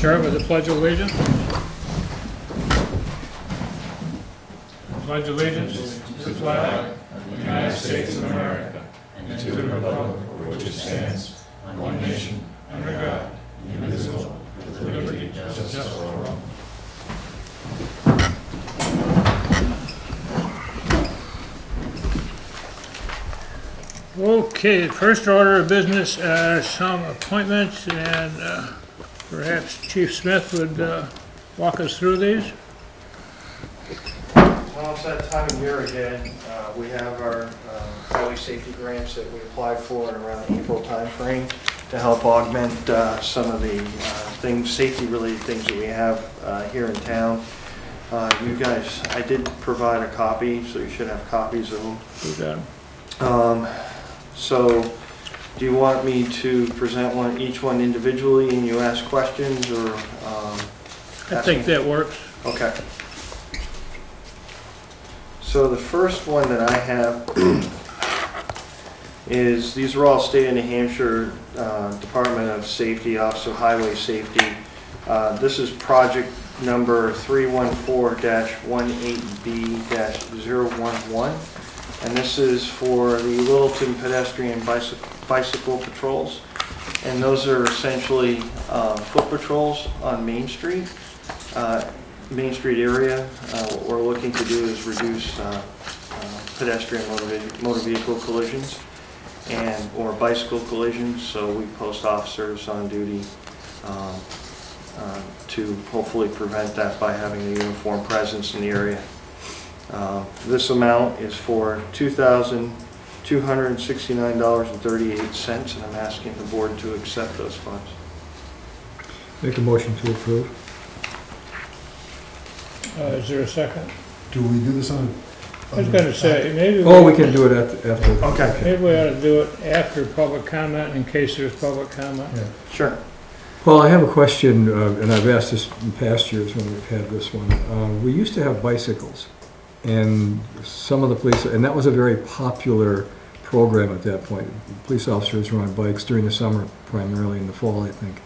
start with the Pledge of Allegiance. Pledge allegiance to the flag of the United States of America and to the republic for which it stands, one nation, under God, indivisible, with liberty and justice for all. Okay, first order of business are some appointments, and perhaps Chief Smith would walk us through these. Well, it's that time of year again. We have our highway safety grants that we applied for in around the April timeframe to help augment some of the safety-related things that we have here in town. You guys, I did provide a copy, so you should have copies of them. So, do you want me to present each one individually and you ask questions, or? I think that works. Okay. So the first one that I have is, these are all state of New Hampshire Department of Safety, Office of Highway Safety. This is project number 314-18B-011. And this is for the Littleton pedestrian bicycle patrols. And those are essentially foot patrols on Main Street area. What we're looking to do is reduce pedestrian motor vehicle collisions or bicycle collisions. So we post officers on duty to hopefully prevent that by having a uniform presence in the area. This amount is for $2,269.38, and I'm asking the board to accept those funds. Make a motion to approve. Is there a second? Do we do this on? I was going to say, maybe we can do it after. Okay. Maybe we ought to do it after public comment, in case there's public comment. Yeah. Sure. Well, I have a question, and I've asked this in past years when we've had this one. We used to have bicycles, and some of the police, and that was a very popular program at that point. Police officers were on bikes during the summer, primarily in the fall, I think.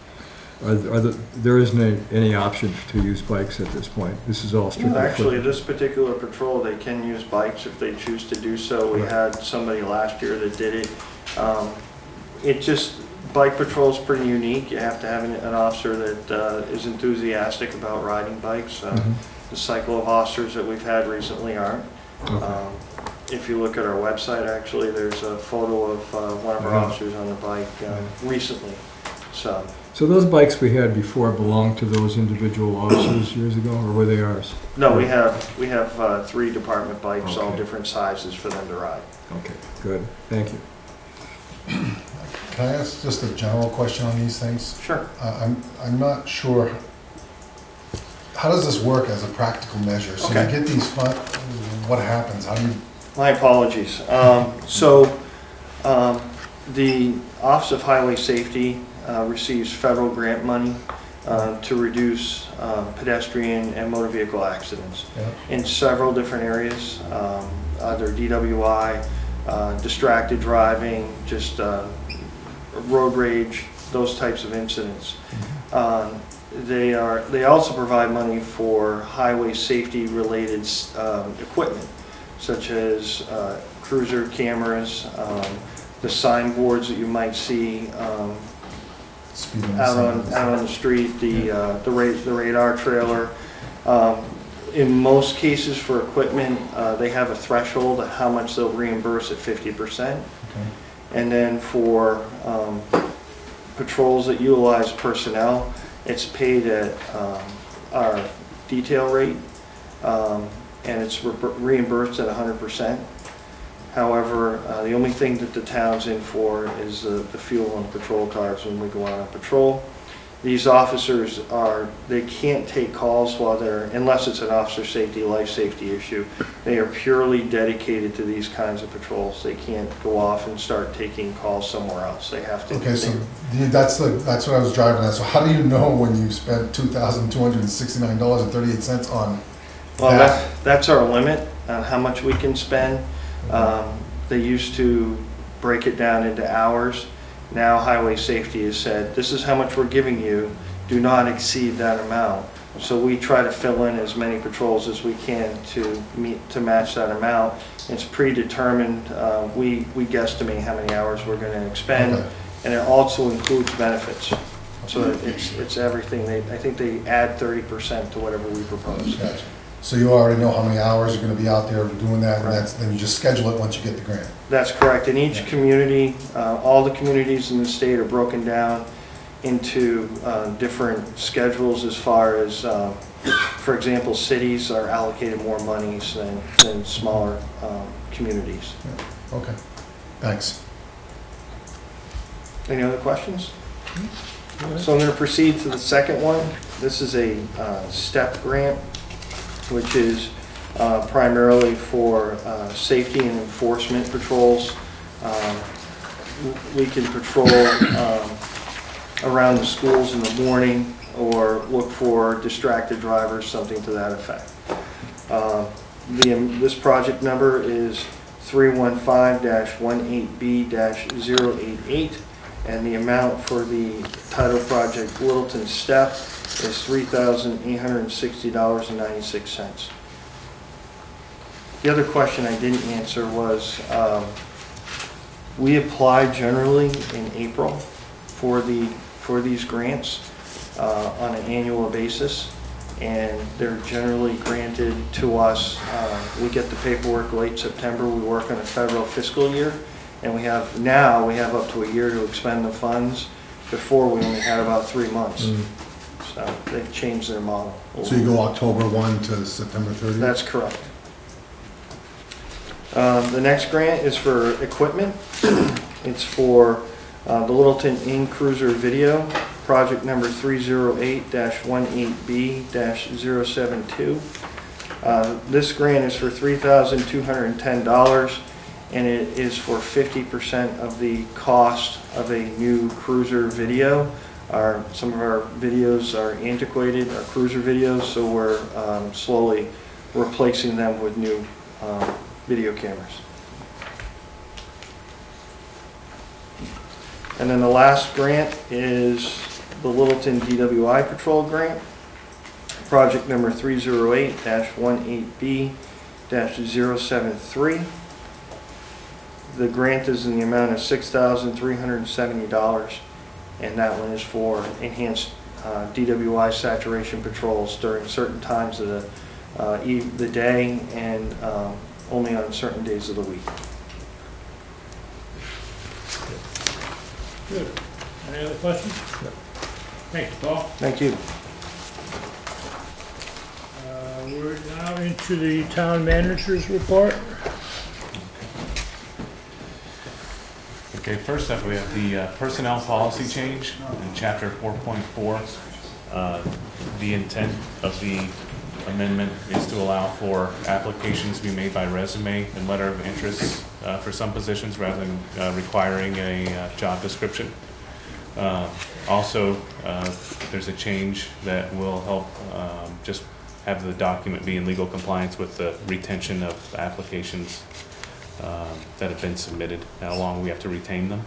There isn't any option to use bikes at this point. This is all strictly Actually, this particular patrol, they can use bikes if they choose to do so. We had somebody last year that did it. Bike patrol is pretty unique. You have to have an officer that is enthusiastic about riding bikes. The cycle of officers that we've had recently aren't. Okay. If you look at our website, actually, there's a photo of one of our officers on the bike recently. So those bikes we had before belonged to those individual officers years ago, or were they ours? No, we have 3 department bikes, all different sizes for them to ride. Okay, good. Thank you. Can I ask just a general question on these things? Sure. I'm not sure. How does this work as a practical measure? So you get these funds, what happens? How do you? My apologies. The Office of Highway Safety receives federal grant money to reduce pedestrian and motor vehicle accidents in several different areas, either DWI, distracted driving, just road rage, those types of incidents. They also provide money for highway safety related equipment, such as cruiser cameras, the signboards that you might see out on the street, the radar trailer. In most cases for equipment, they have a threshold of how much they'll reimburse at 50%. And then for patrols that utilize personnel, it's paid at our detail rate, and it's reimbursed at 100%. However, the only thing that the town's in for is the fuel on patrol cars when we go out on patrol. These officers they can't take calls unless it's an officer safety, life safety issue. They are purely dedicated to these kinds of patrols. They can't go off and start taking calls somewhere else. They have to. Okay, so that's what I was driving at. So how do you know when you spent $2,269.38 on? Well, that's our limit on how much we can spend. They used to break it down into hours. Now Highway Safety has said, this is how much we're giving you. do not exceed that amount. So we try to fill in as many patrols as we can to match that amount. It's predetermined. We guesstimate how many hours we're going to expend, Okay. and it also includes benefits. So it's everything. I think they add 30% to whatever we propose. Gotcha. So you already know how many hours you're gonna be out there doing that, and Right. then you just schedule it once you get the grant. That's correct. In each Yeah. community, all the communities in the state are broken down into different schedules as far as, for example, cities are allocated more monies than smaller communities. Yeah. Okay, thanks. Any other questions? So I'm going to proceed to the second one. This is a STEP grant, which is primarily for safety and enforcement patrols. We can patrol around the schools in the morning or look for distracted drivers, something to that effect. This project number is 315-18B-088, and the amount for the title project Littleton STEP is $3,860.96. The other question I didn't answer was, we apply generally in April for these grants on an annual basis, and they're generally granted to us. We get the paperwork late September. We work on a federal fiscal year, and we have up to a year to expend the funds. Before, we only had about 3 months. So they've changed their model. So you go October 1 to September 30th? That's correct. The next grant is for equipment. It's for the Littleton in-cruiser video, project number 308-18B-072. This grant is for $3,210, and it is for 50% of the cost of a new cruiser video. Some of our videos are antiquated, our cruiser videos, so we're slowly replacing them with new video cameras. And then the last grant is the Littleton DWI Patrol Grant, project number 308-18B-073. The grant is in the amount of $6,370, and that one is for enhanced DWI saturation patrols during certain times of the day and only on certain days of the week. Good. Any other questions? No. Thank you, Paul. Thank you. We're now into the town manager's report. Okay, first up, we have the personnel policy change in chapter 4.4. The intent of the amendment is to allow for applications to be made by resume and letter of interest for some positions rather than requiring a job description. Also, there's a change that will help just have the document be in legal compliance with the retention of applications that have been submitted. How long we have to retain them.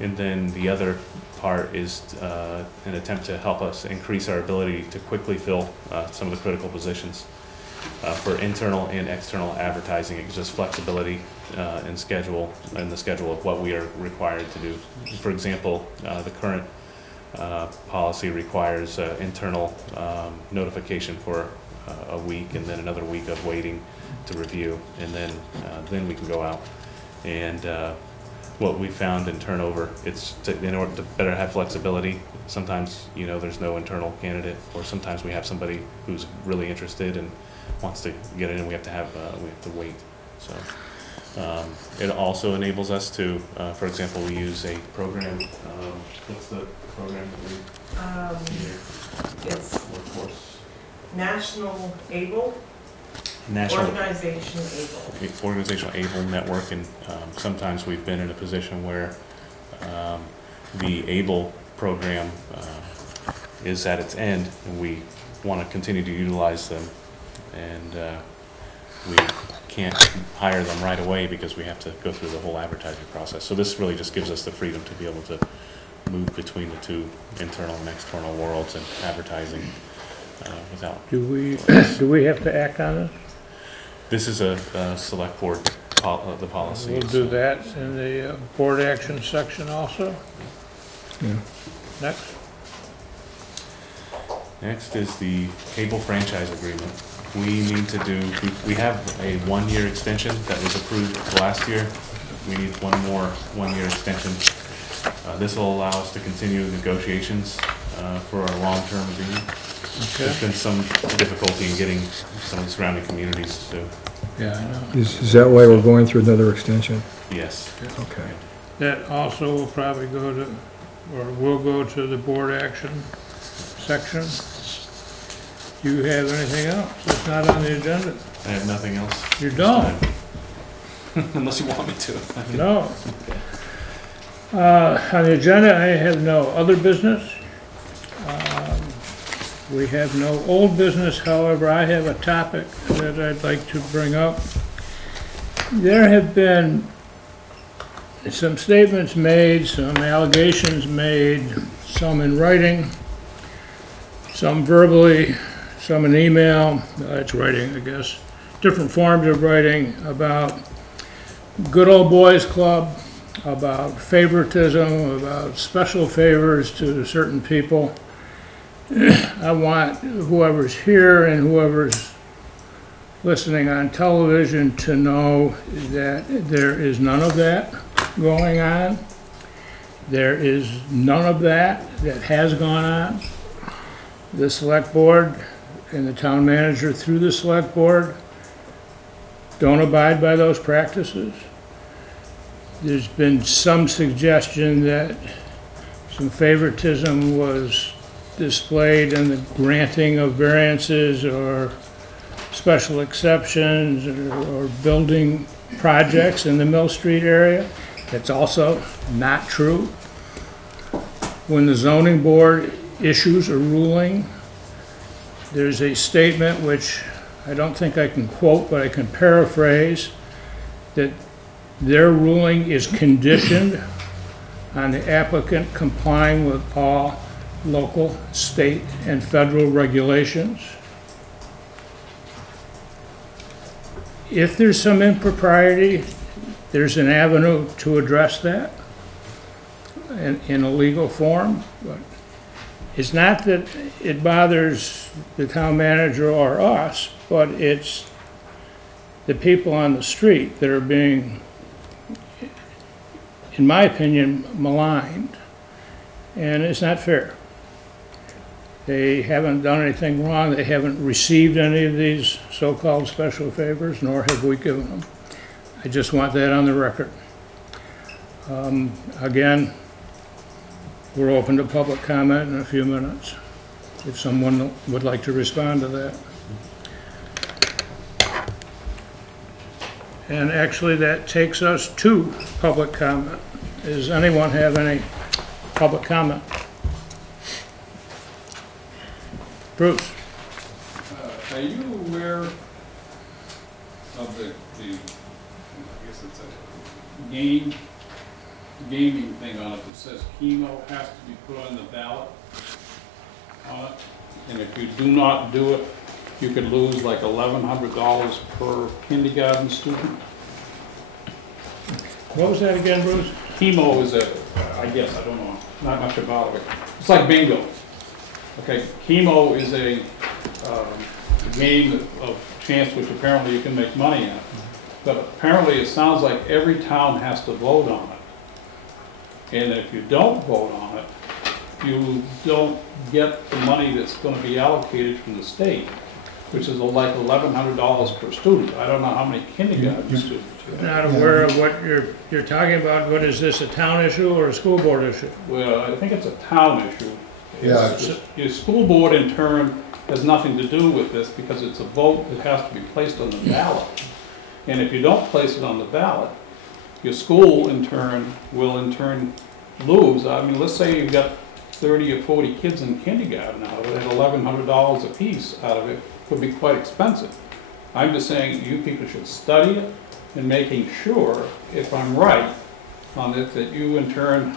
And then the other part is an attempt to help us increase our ability to quickly fill some of the critical positions. For internal and external advertising, it gives us flexibility in the schedule of what we are required to do. For example, the current policy requires internal notification for a week and then another week of waiting to review, and then we can go out. And what we found in turnover, in order to better have flexibility, sometimes there's no internal candidate, or sometimes we have somebody who's really interested and wants to get in, and we have to wait. So it also enables us to, for example, we use a program. What's the program that we It's workforce? National Able, Organizational Able network, and sometimes we've been in a position where the Able program is at its end, and we want to continue to utilize them, and we can't hire them right away because we have to go through the whole advertising process. So this really just gives us the freedom to be able to move between the two internal and external worlds and advertising without. Do we have to act on this? This is a select board, the policy. We'll do that in the board action section also. Yeah. Next. Next is the cable franchise agreement. We need to do, we have a 1-year extension that was approved last year. We need one more 1-year extension. This will allow us to continue negotiations for our long-term agreement. Okay. There's been some difficulty in getting some of the surrounding communities to, Yeah, I know. Is that why we're going through another extension? yes. Okay. That also will probably go to, or will go to the board action section. Do you have anything else that's not on the agenda? I have nothing else. You don't? Unless you want me to. No. On the agenda, I have no other business. We have no old business, however, I have a topic that I'd like to bring up. There have been some statements made, some allegations made, some in writing, some verbally, some in email, it's writing, I guess, different forms of writing about good old boys club, about favoritism, about special favors to certain people. I want whoever's here and whoever's listening on television to know that there is none of that going on. There is none of that has gone on. The select board and the town manager through the select board don't abide by those practices. There's been some suggestion that some favoritism was displayed in the granting of variances or special exceptions or building projects in the Mill Street area. That's also not true. When the zoning board issues a ruling, there's a statement which I don't think I can quote, but I can paraphrase, that their ruling is conditioned on the applicant complying with all local, state, and federal regulations. If there's some impropriety, there's an avenue to address that in a legal form. But it's not that it bothers the town manager or us, but it's the people on the street that are being, in my opinion, maligned. And it's not fair. They haven't done anything wrong. They haven't received any of these so-called special favors, nor have we given them. I just want that on the record. Again, we're open to public comment in a few minutes, if someone would like to respond to that. And actually, that takes us to public comment. Does anyone have any public comment? Bruce? Are you aware of the I guess it's a gaming thing on it that says chemo has to be put on the ballot on it? And if you do not do it, you could lose like $1,100 per kindergarten student. What was that again, Bruce? Chemo is I guess, I don't know, not much about it. It's like bingo. Okay, chemo is a game of chance which apparently you can make money at. But apparently it sounds like every town has to vote on it. And if you don't vote on it, you don't get the money that's going to be allocated from the state, which is like $1,100 per student. I don't know how many kindergarten students. Not aware of what you're talking about. What is this, a town issue or a school board issue? Well, I think it's a town issue. Yeah. Your school board in turn has nothing to do with this because it's a vote that has to be placed on the ballot. And if you don't place it on the ballot, your school in turn will lose. I mean, let's say you've got 30 or 40 kids in kindergarten out of it, and $1,100 a piece out of it could be quite expensive. I'm just saying you people should study it and making sure, if I'm right on it, that you in turn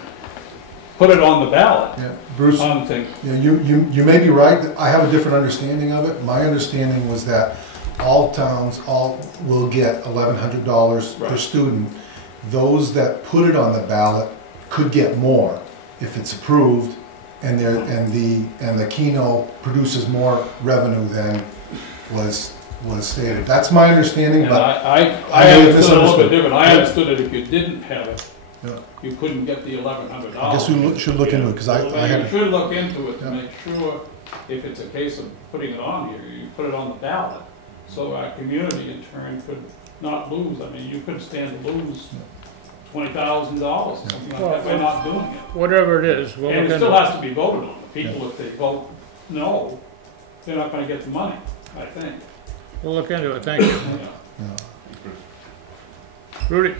put it on the ballot, Yeah, Bruce, I'm thinking, yeah, you may be right. I have a different understanding of it. My understanding was that all towns will get $1,100 per Right. student. Those that put it on the ballot could get more if it's approved, and the Keno produces more revenue than was stated. That's my understanding, and but I I may have understood a little misunderstood. bit different. I Yeah. understood it if you didn't have it, Yeah. you couldn't get the $1,100. I guess we should look into it, because I You had, should look into it to Yeah. make sure, if it's a case of putting it on here, you put it on the ballot, so our community in turn could not lose. I mean, you could stand to lose $20,000 or something like that by not doing it. Whatever it is, we'll And look it still into it. has to be voted on. The people, if they vote no, they're not gonna get the money, I think. We'll look into it, thank you. Yeah. yeah. Rudy?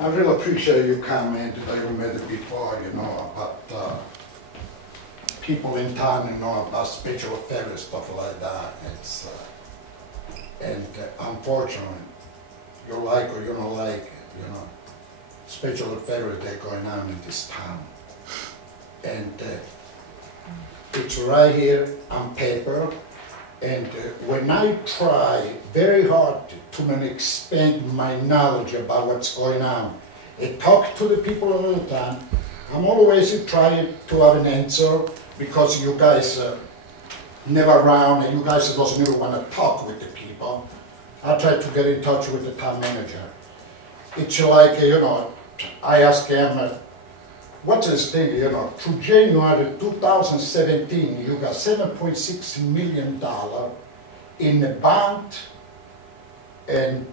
I really appreciate your comment that you made before, about people in town, about special affairs, stuff like that. Unfortunately, you like or you don't like it, special affairs that are going on in this town. And it's right here on paper. And when I try very hard to expand my knowledge about what's going on and talk to the people all the time, I'm always trying to have an answer because you guys never around and you guys doesn't even want to talk with the people. I try to get in touch with the town manager. It's like, I ask him, what's this thing, through January 2017, you got $7.6 million in the bond and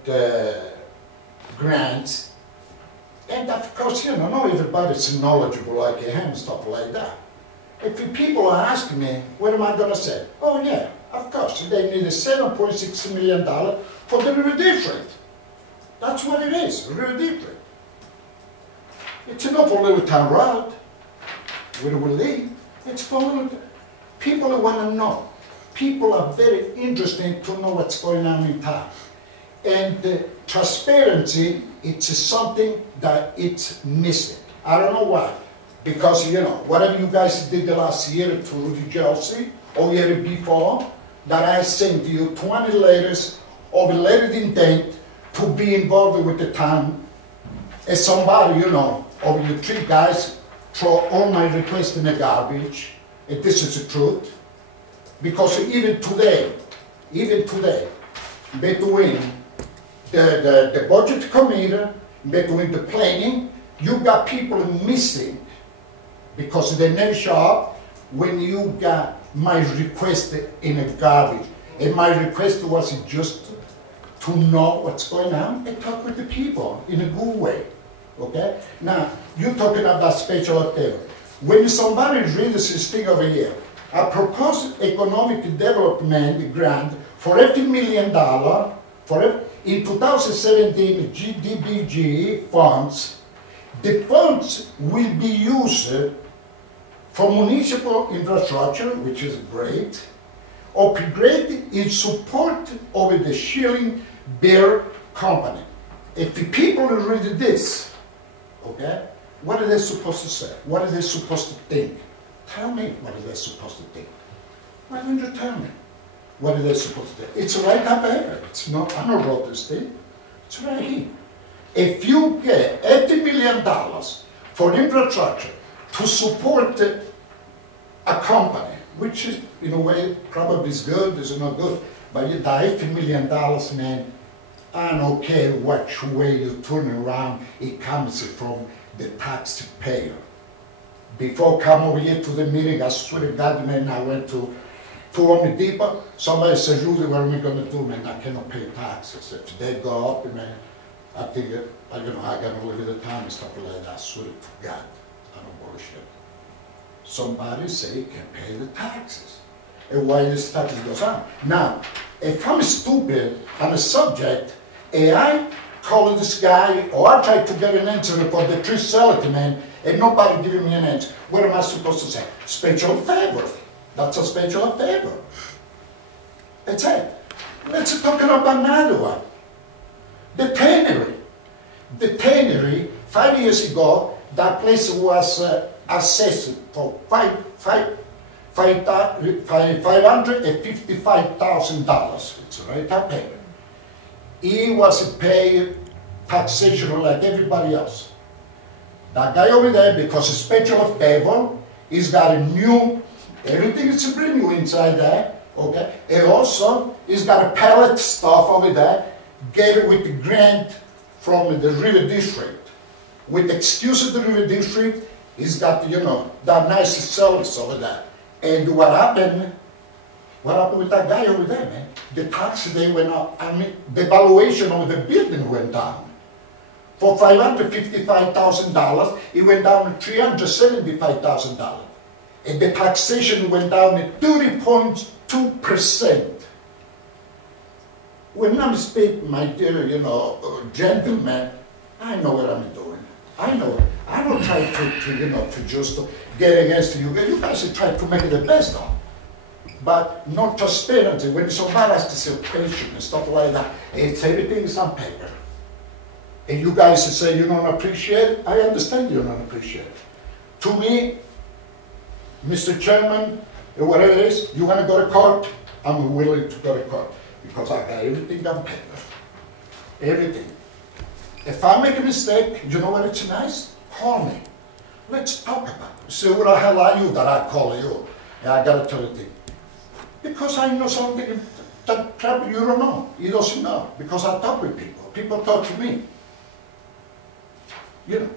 grants. And of course, not everybody's knowledgeable like him, stuff like that. If people ask me, what am I gonna say? Oh yeah, of course, they need $7.6 million for the really different. That's what it is, really different. It's not for Littleton Road, where we live. It's for people who want to know. People are very interested to know what's going on in town. And transparency, it's something that it's missing. I don't know why. Because, whatever you guys did the last year to Rudy Jersey, or year before, that I sent you 20 letters of a letter of intent to be involved with the town. As somebody, of you three guys throw all my requests in the garbage, and this is the truth. Because even today, between the budget committee, between the planning, you got people missing because they never show up when you got my request in the garbage. And my request was just to know what's going on and talk with the people in a good way. Okay? Now, you're talking about special affairs. When somebody reads this thing over here, a proposed economic development grant for $50 million in 2017 GDBG funds, the funds will be used for municipal infrastructure, which is great, upgrade in support of the Schilling Beer Company. If the people read this, okay, what are they supposed to say? What are they supposed to think? Tell me what are they supposed to think. Why don't you tell me? What are they supposed to think? It's right up here. It's not, I don't wrote this thing. It's right here. If you get $80 million for infrastructure to support a company, which is, in a way, probably is good, is not good, but you die $80 million, man, I don't care which way you turn around, it comes from the taxpayer. Before I come over here to the meeting, I swear to God, man, I went to Home Depot. Somebody said, Rudy, what am I going to do, man? I cannot pay taxes. If they go up, man, I think that, I got to live at the time and stuff like that. I swear to God, I don't bullshit. Somebody say you can pay the taxes. And why this taxes goes on? Now, if I'm stupid on a subject, and I call this guy, or I try to get an answer for the tree selectmen, and nobody giving me an answer, what am I supposed to say? Special favor. That's a special favor. That's it. Let's talk about another one. The tannery. the tannery, 5 years ago, that place was assessed for $555,000. It's right up there. He was paid taxation like everybody else. That guy over there, because it's special favor, he's got a new, everything is brand new inside there, okay? And also, he's got a pallet stuff over there, get it with the grant from the river district. With the excuse of the river district, he's got, you know, that nice service over there. And what happened with that guy over there, man? The tax, they went up, I mean, the valuation of the building went down. For $555,000, it went down to $375,000. And the taxation went down to 30.2%. When I'm speaking, my dear, you know, gentleman, I know what I'm doing. I know. I don't try to you know, to just get against you. You guys try to make it the best of. But not transparency. When somebody asks a question and stuff like that, it's everything is on paper. And you guys say you don't appreciate it, I understand you don't appreciate it. To me, Mr. Chairman, whatever it is, you want to go to court, I'm willing to go to court. Because I got everything on paper. Everything. If I make a mistake, you know what it's nice? Call me. Let's talk about it. Say, what the hell are you that I call you? And I got to tell you thing. Because I know something that probably you don't know. He doesn't know. Because I talk with people. People talk to me. You know.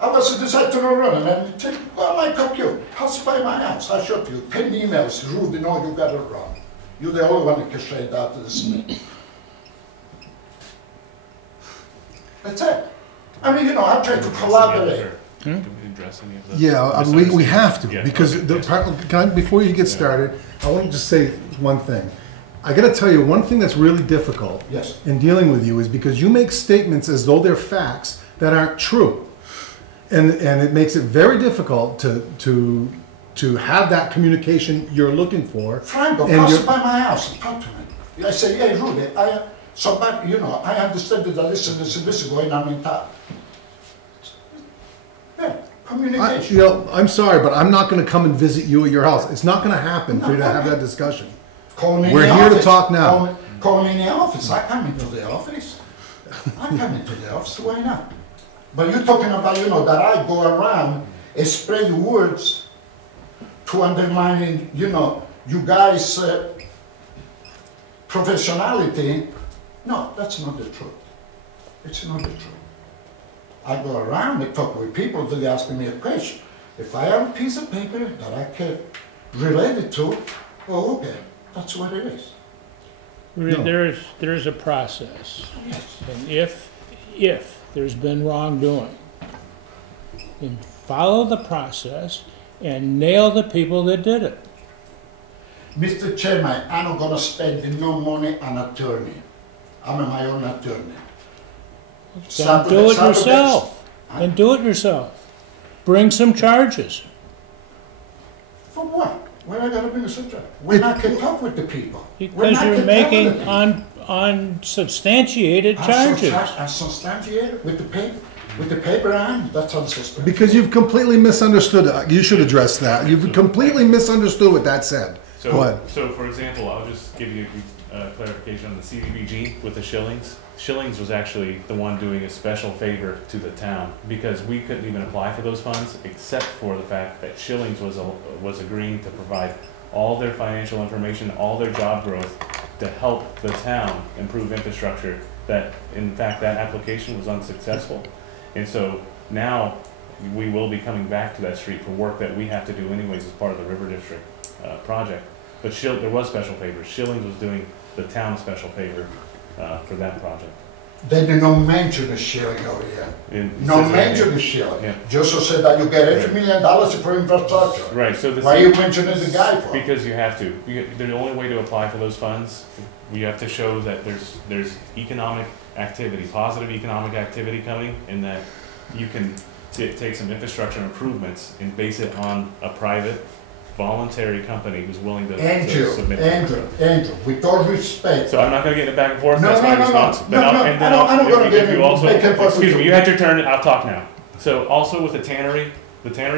I was decided to run and take, well, my computer. Pass by my house. I showed you 10 emails. Rude, you know, you got it wrong. You're the only one that can say that to this man. That's it. I mean, you know, I try to collaborate. Do we address any of those? Yeah, we have to, Yeah, because okay, the yes. part, before you get started, I want to just say one thing. I got to tell you, one thing that's really difficult Yes. in dealing with you is because you make statements as though they're facts that aren't true. And it makes it very difficult to have that communication you're looking for. Franco, And pass you're- by my house and talk to me. I say, hey, Rudy, somebody, you know, I understand that this and this and this is going on in town. Yeah, communication. I'm sorry, but I'm not going to come and visit you at your house. It's not going to happen for you to have that discussion. Call me in We're the here to office. talk now. Call me in the office. I come into the office. I come into the office. Why not? But you're talking about, you know, that I go around and spread words to undermine, you know, you guys' professionality. No, that's not the truth. It's not the truth. I go around and talk with people that they ask me a question. If I have a piece of paper that I can relate it to, oh, okay, that's what it is. No. There is a process, Yes. and if there's been wrongdoing, then follow the process and nail the people that did it. Mr. Chairman, I'm not gonna spend no money on attorney. I'm my own attorney. Then do it yourself. And do it yourself. Bring some charges. For what? When I gotta bring a subject? When I can talk with the people. When Because I you're can tell the making people. unsubstantiated charges. Unsubstantiated with the paper on, that's unsubstantiated. Because you've completely misunderstood. You should address that. You've completely misunderstood what that said. Go ahead. So for example, I'll just give you a clarification on the CDBG with the Shillings. Shillings was actually the one doing a special favor to the town because we couldn't even apply for those funds except for the fact that Shillings was agreeing to provide all their financial information, all their job growth to help the town improve infrastructure. That in fact that application was unsuccessful, and so now we will be coming back to that street for work that we have to do anyways as part of the River District project. But there was special favors. Shillings was doing the town a special favor for that project. They did not mention the shilling over here. No mention the shilling. Yeah. Just so said that you get $8 million for infrastructure. Right. So Why are you mentioning the guy for? Because you have to. The only way to apply for those funds, you have to show that there's economic activity, positive economic activity coming, and that you can take some infrastructure improvements and base it on a private voluntary company who's willing to Andrew, submit. Andrew, with all respect. So I'm not gonna get it back and forth, No, that's no, my no, no, response. But no, I'll- no, and then I'm not gonna if get you in also, back and forth with excuse me, you. you had your turn, I'll talk now. So also with the tannery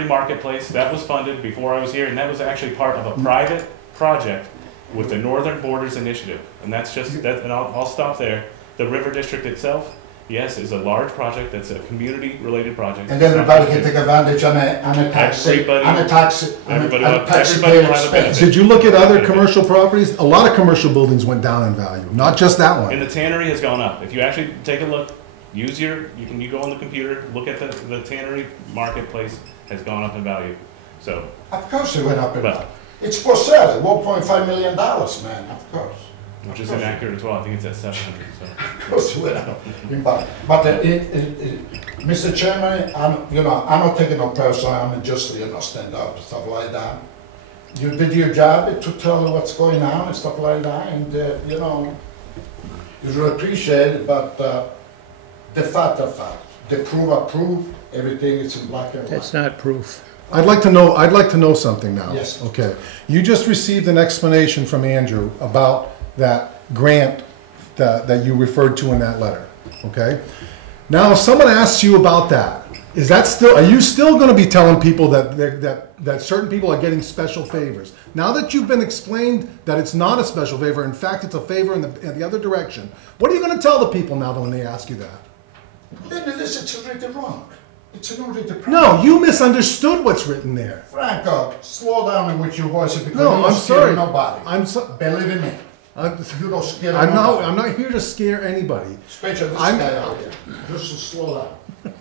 marketplace, that was funded before I was here, and that was actually part of a private project with the Northern Borders Initiative. And that's just, that, and I'll stop there. The River District itself, yes, is a large project, that's a community-related project. And It's not everybody just can a- take advantage on a tax, Everybody- on a tax, everybody on will- a taxpayer everybody will have a expense. benefit. Did you look at other commercial properties? A lot of commercial buildings went down in value, not just that And one. the tannery has gone up. If you actually take a look, you go on the computer, look at the tannery marketplace has gone up in value. So, Of course it went up in But- value. It's for sale, at $1.5 million, man, of course. which is inaccurate as well, I think it's at 700, so. Of course it went up in value. But Mr. Chairman, I'm not taking no personal, I'm just, stand up, stuff like that. You did your job to tell what's going on and stuff like that, and, it's really appreciated, but, the fact, the proof, everything is in black and white. That's not proof. I'd like to know something now. Yes. Okay. You just received an explanation from Andrew about that grant that you referred to in that letter, okay? Now, if someone asks you about that, are you still gonna be telling people that certain people are getting special favors? Now that you've been explained that it's not a special favor, in fact, it's a favor in the other direction, what are you gonna tell the people now when they ask you that? Then it's really wrong. It's not really the problem. No, you misunderstood what's written there. Franco, slow down with your voice because No, you don't I'm scare sorry. nobody. I'm Believe me, you don't scare nobody. I'm not here to scare anybody. Especially this I'm- guy out here. Just to slow down.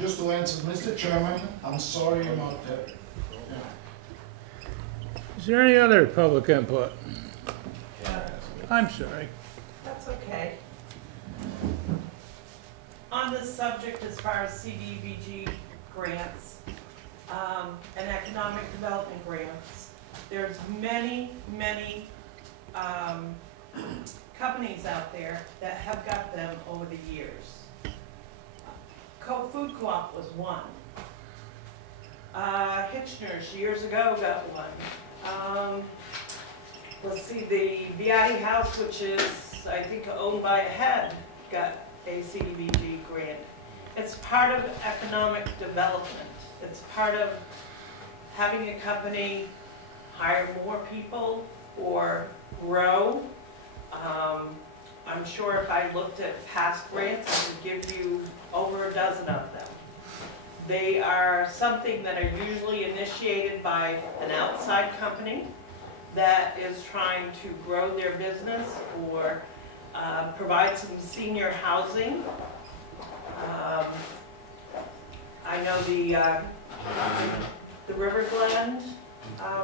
Just to answer, Mr. Chairman, I'm sorry about that. Is there any other public input? I'm sorry. That's okay. On this subject, as far as CDBG grants, and economic development grants, there's many, companies out there that have got them over the years. Food Co-op was one. Hitchner's years ago got one. Let's see, the Beatty House, which is, I think, owned by a head, got a CDBG grant. It's part of economic development. It's part of having a company hire more people or grow. I'm sure if I looked at past grants, I could give you over a dozen of them. They are something that are usually initiated by an outside company that is trying to grow their business or provide some senior housing. I know the River Glen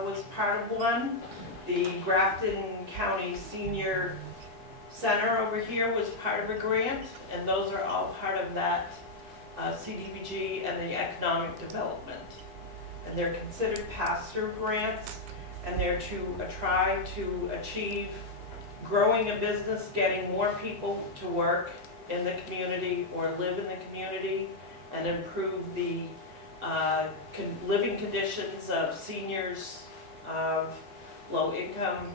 was part of one. The Grafton County Senior Center over here was part of a grant, and those are all part of that CDBG and the economic development. And they're considered pass-through grants, and they're to try to achieve growing a business, getting more people to work in the community or live in the community, and improve the living conditions of seniors, of low-income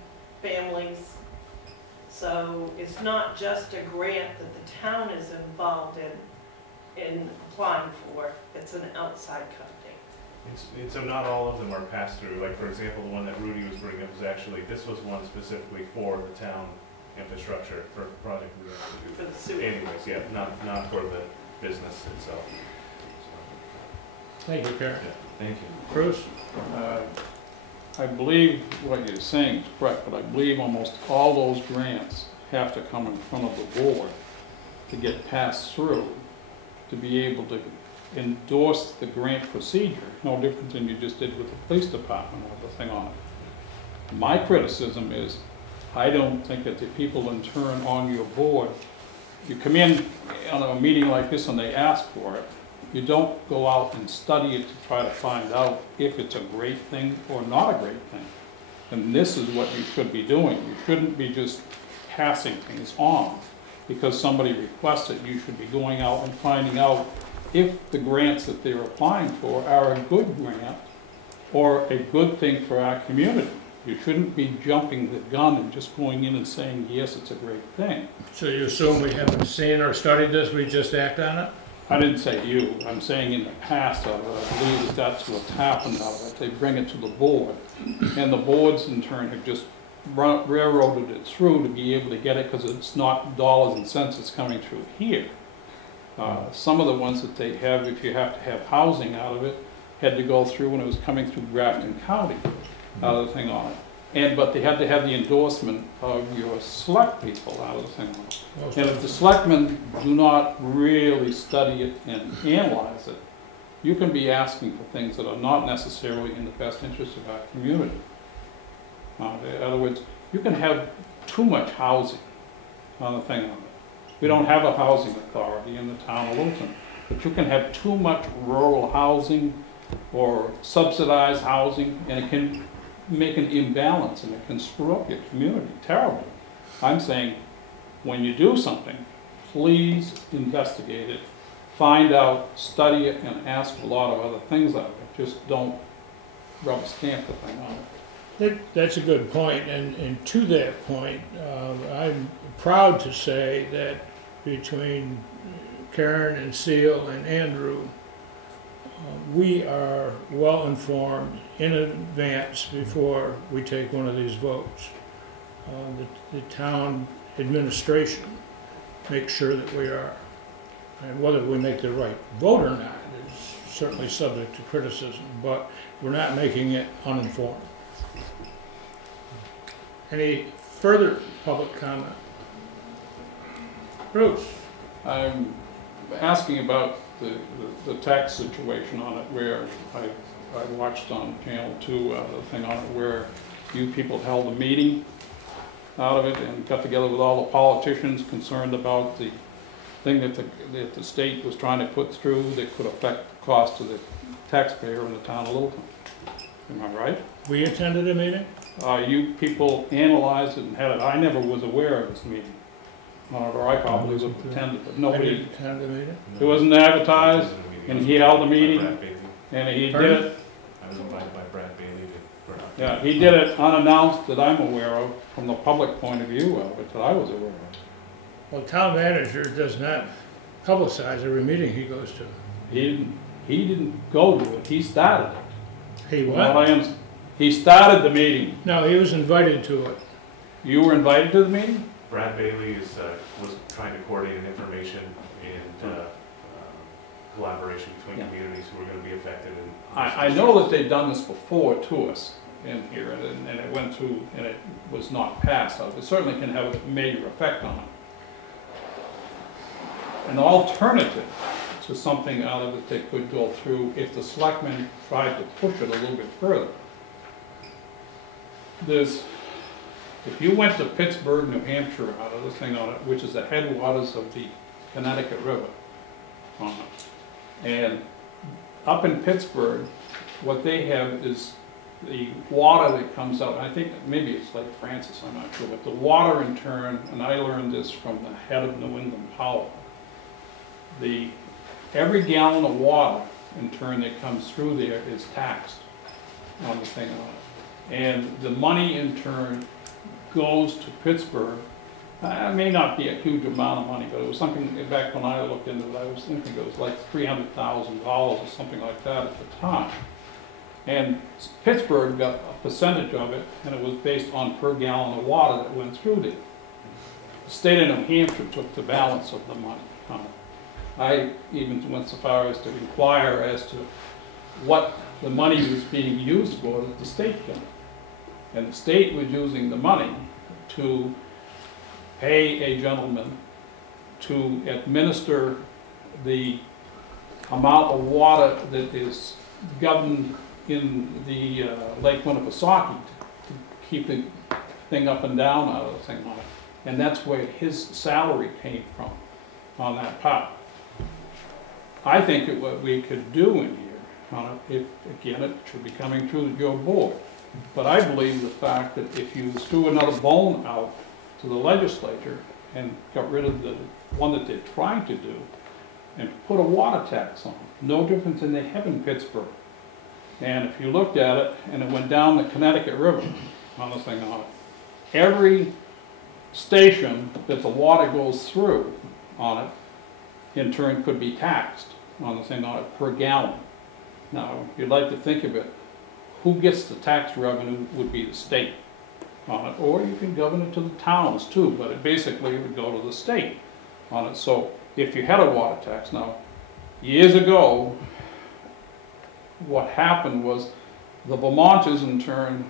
families. So it's not just a grant that the town is involved in applying for, it's an outside company. So not all of them are passed through, like for example, the one that Rudy was bringing up was actually, this was one specifically for the town infrastructure, for a project we have to do. For the sewer. Anyways, yeah, not for the business itself. Thank you, Karen. Yeah, thank you. Bruce? I believe what you're saying is correct, but I believe almost all those grants have to come in front of the board to get passed through, to be able to endorse the grant procedure, no different than you just did with the police department or the thing on it. My criticism is, I don't think that the people in turn on your board, you come in on a meeting like this and they ask for it, you don't go out and study it to try to find out if it's a great thing or not a great thing. And this is what you should be doing. You shouldn't be just passing things on because somebody requests it. You should be going out and finding out if the grants that they're applying for are a good grant or a good thing for our community. You shouldn't be jumping the gun and just going in and saying, yes, it's a great thing. So you assume we haven't seen or studied this, we just act on it? I didn't say you, I'm saying in the past of it, I believe that that's what's happened out of it. They bring it to the board, and the boards in turn have just railroaded it through to be able to get it, because it's not dollars and cents, it's coming through here. Some of the ones that they have, if you have to have housing out of it, had to go through when it was coming through Grafton County, out of the thing on it. But they had to have the endorsement of your select people out of the thing on it. And if the selectmen do not really study it and analyze it, you can be asking for things that are not necessarily in the best interest of our community. In other words, you can have too much housing on the thing on it. We don't have a housing authority in the town of Littleton, but you can have too much rural housing or subsidized housing, and it can make an imbalance, and it can screw up your community terribly. I'm saying, when you do something, please investigate it, find out, study it, and ask a lot of other things out of it. Just don't rubber stamp the thing on it. That's a good point, and to that point, I'm proud to say that between Karen and Seal and Andrew, we are well informed in advance before we take one of these votes. The town administration makes sure that we are. And whether we make the right vote or not is certainly subject to criticism, but we're not making it uninformed. Any further public comment? Bruce? I'm asking about the tax situation on it, where I watched on Channel 2 the thing on it where you people held a meeting out of it and got together with all the politicians concerned about the thing that the state was trying to put through that could affect the cost of the taxpayer in the town of Littleton. Am I right? We attended a meeting? You people analyzed it and had it. I never was aware of this meeting. Or I probably would have attended, but I nobody. didn't attend the meeting. It wasn't advertised, and he held a meeting, and he did it. I was invited by Brad Bailey to. Yeah, he did it unannounced that I'm aware of, from the public point of view of it, that I was aware of. Well, town manager does not publicize every meeting he goes to. He didn't go to it, he started it. He From what? I am, he started the meeting. No, he was invited to it. You were invited to the meeting? Brad Bailey was trying to coordinate information and collaboration between communities who were going to be affected. I know that they've done this before to us in here, and it went through, and it was not passed. It certainly can have a major effect on it. An alternative to something out of it that could go through if the selectmen tried to push it a little bit further. If you went to Pittsburgh, New Hampshire, out of the thing on it, which is the headwaters of the Connecticut River on it, and up in Pittsburgh, what they have is the water that comes out. I think maybe it's Lake Francis, I'm not sure, but the water in turn, and I learned this from the head of New England Power, every gallon of water in turn that comes through there is taxed on the thing on it. And the money in turn goes to Pittsburgh. It may not be a huge amount of money, but it was something, back when I looked into it, I was thinking it was like $300,000 or something like that at the time. And Pittsburgh got a percentage of it, and it was based on per gallon of water that went through there. The state of New Hampshire took the balance of the money. I even went so far as to inquire as to what the money was being used for that the state got. And the state was using the money to pay a gentleman to administer the amount of water that is governed in the Lake Winnipesaukee to keep the thing up and down out of the thing on it. And that's where his salary came from on that part. I think that what we could do in here, if again it should be coming through your board, but I believe the fact that if you threw another bone out to the legislature and got rid of the one that they're trying to do and put a water tax on, no different than they have in Pittsburgh. And if you looked at it, and it went down the Connecticut River on the thing on it, every station that the water goes through on it, in turn, could be taxed on the thing on it per gallon. Now, if you'd like to think of it, who gets the tax revenue would be the state on it, or you can govern it to the towns too, but it basically would go to the state on it. So if you had a water tax, now, years ago, what happened was the Vermonters in turn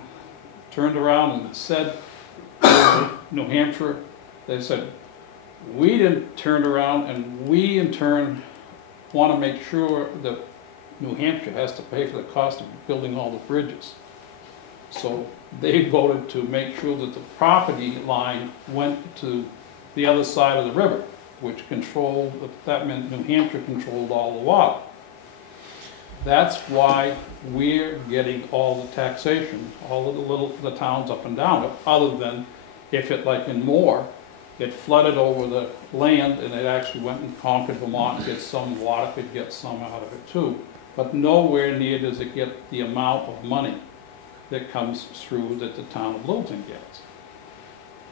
turned around and said to New Hampshire, they said, we didn't turn around and we in turn want to make sure that New Hampshire has to pay for the cost of building all the bridges. So they voted to make sure that the property line went to the other side of the river, which controlled, that meant New Hampshire controlled all the water. That's why we're getting all the taxation, all of the towns up and down it, other than if it, like in Moore, it flooded over the land and it actually went and conquered Vermont, get some water, could get some out of it too. But nowhere near does it get the amount of money that comes through that the town of Littleton gets.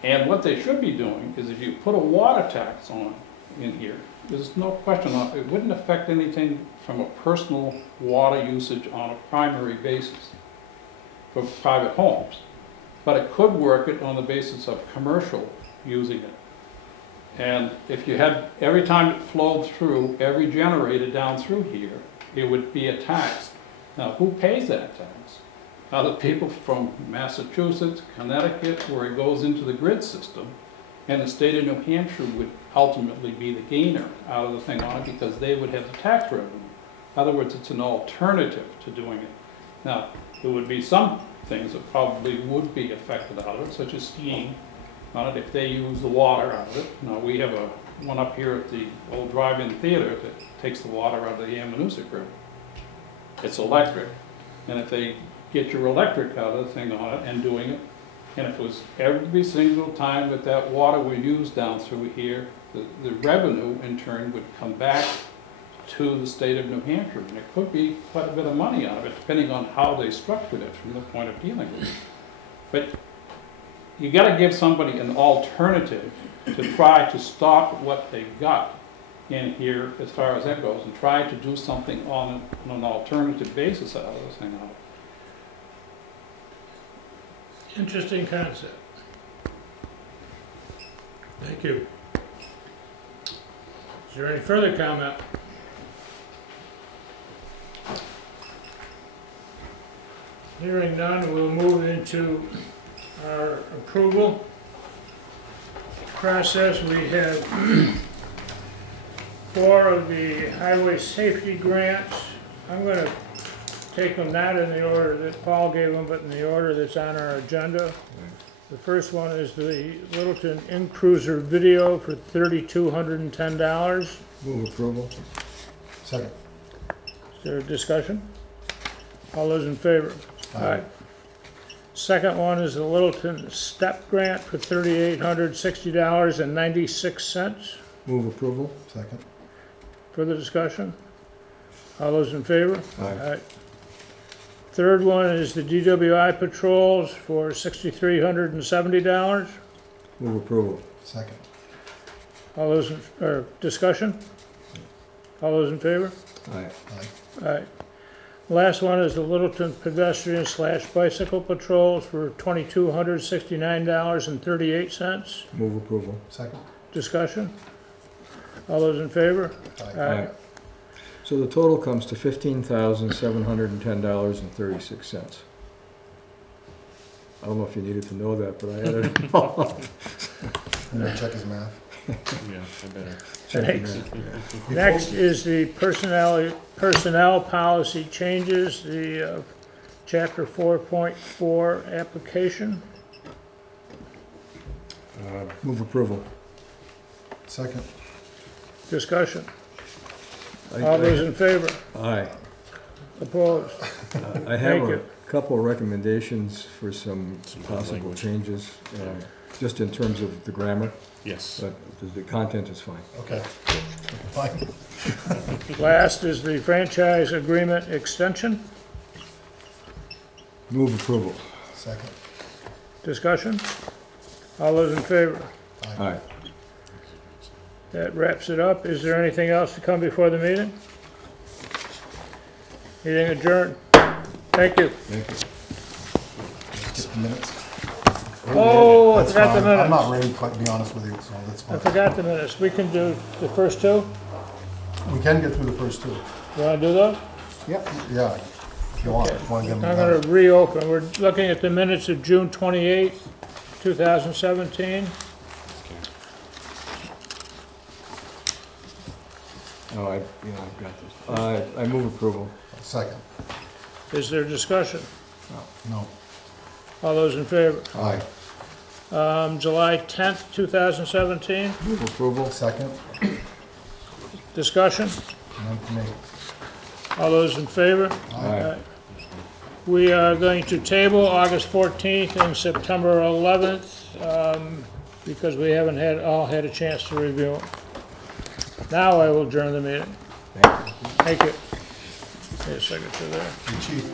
And what they should be doing is if you put a water tax on in here, there's no question, it wouldn't affect anything from a personal water usage on a primary basis for private homes. But it could work it on the basis of commercial using it. And if you had, every time it flowed through, every generator down through here, it would be a tax. Now, who pays that tax? Other people from Massachusetts, Connecticut, where it goes into the grid system, and the state of New Hampshire would ultimately be the gainer out of the thing on it because they would have the tax revenue. In other words, it's an alternative to doing it. Now, there would be some things that probably would be affected out of it, such as skiing on it if they use the water out of it. Now, we have one up here at the old drive-in theater that takes the water out of the Ammonoosuc River. It's electric, and if they get your electric out of the thing on it and doing it, and if it was every single time that that water was used down through here, the revenue in turn would come back to the state of New Hampshire, and it could be quite a bit of money out of it, depending on how they structured it from the point of dealing with it. But you got to give somebody an alternative to try to stop what they've got in here as far as that goes, and try to do something on an alternative basis out of this thing out. Interesting concept. Thank you. Is there any further comment? Hearing none, we'll move into our approval process. We have 4 of the highway safety grants. I'm going to take them not in the order that Paul gave them, but in the order that's on our agenda. The first one is the Littleton in-cruiser video for $3,210. Move approval. Second. Is there a discussion? All those in favor? Aye. Second one is the Littleton STEP grant for $3,860.96. Move approval. Second. Further discussion? All those in favor? Aye. Third one is the DWI patrols for $6,370. Move approval. Second. All those, or discussion? All those in favor? Aye. Aye. Aye. Last one is the Littleton pedestrian / bicycle patrols for $2,269.38. Move approval. Second. Discussion? All those in favor? Aye. So the total comes to $15,710.36. I don't know if you needed to know that, but I had it. I'm gonna check his math. Yeah, I better. Thanks. Next is the personnel policy changes, the chapter 4.4 application. Move approval. Second. Discussion. All those in favor? Aye. Opposed? I have Thank a you. couple of recommendations for some possible language. changes, just in terms of the grammar, Yes. but the content is fine. Okay. Fine. Last is the franchise agreement extension. Move approval. Second. Discussion? All those in favor? Aye. That wraps it up. Is there anything else to come before the meeting? Meeting adjourned. Thank you. Thank you. Just minutes. Oh, I That's forgot the fine. I'm not minutes. ready, quite to be honest with you, so that's I fine. forgot the minutes. We can do the first two? We can get through the first two. You wanna do those? Yep. Yeah, if you want, Okay. if you want to get I'm them gonna done. reopen. We're looking at the minutes of June 28th, 2017. Oh, I've got this. I move approval. Second. Is there discussion? No. All those in favor? Aye. July 10th, 2017. Move approval. Second. Discussion? None for me. All those in favor? Aye. We are going to table August 14th and September 11th because we haven't all had a chance to review them. Now I will adjourn the meeting. Thank you. Here's a signature there. Chief.